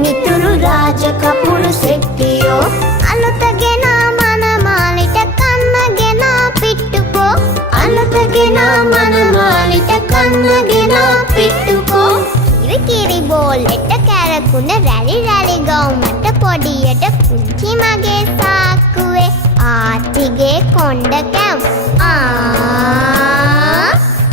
මිතුරු රාජ කපුරු සෙට්ටියෝ අලුතගෙන මනමාලිට කන්නගෙන පිට්ටුකෝ අලුතගෙන මනමාලිට කන්නගෙන පිට්ටුකෝ කිරි බෝලෙට කැරකුණ රැලි රැලි ගවුමට පොඩියට පුංචි මගේ සාක්කුවේ ආච්චිගේ කොණ්ඩ කැව්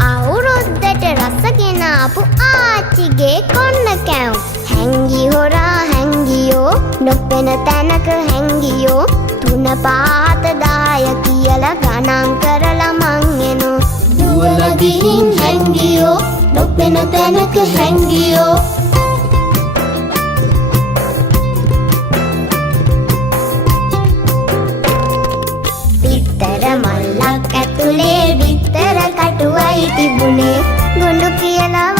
අවුරුද්දට රසගෙන ආපු ආච්චිගේ කොන්න කැව් හැංගි හොරා හැංගියෝ නොපෙන තැනක හැංගියෝ තුන පාත 10 කියලා ගණන් කරලා මං එනෝ දුවලා ගිහින් හැංගියෝ නොපෙන තැනක හැංගියෝ බිත්තර මල්ලක් ඇතුලේ බිත්තර කටුවයි තිබුණේ ගොනු කියලා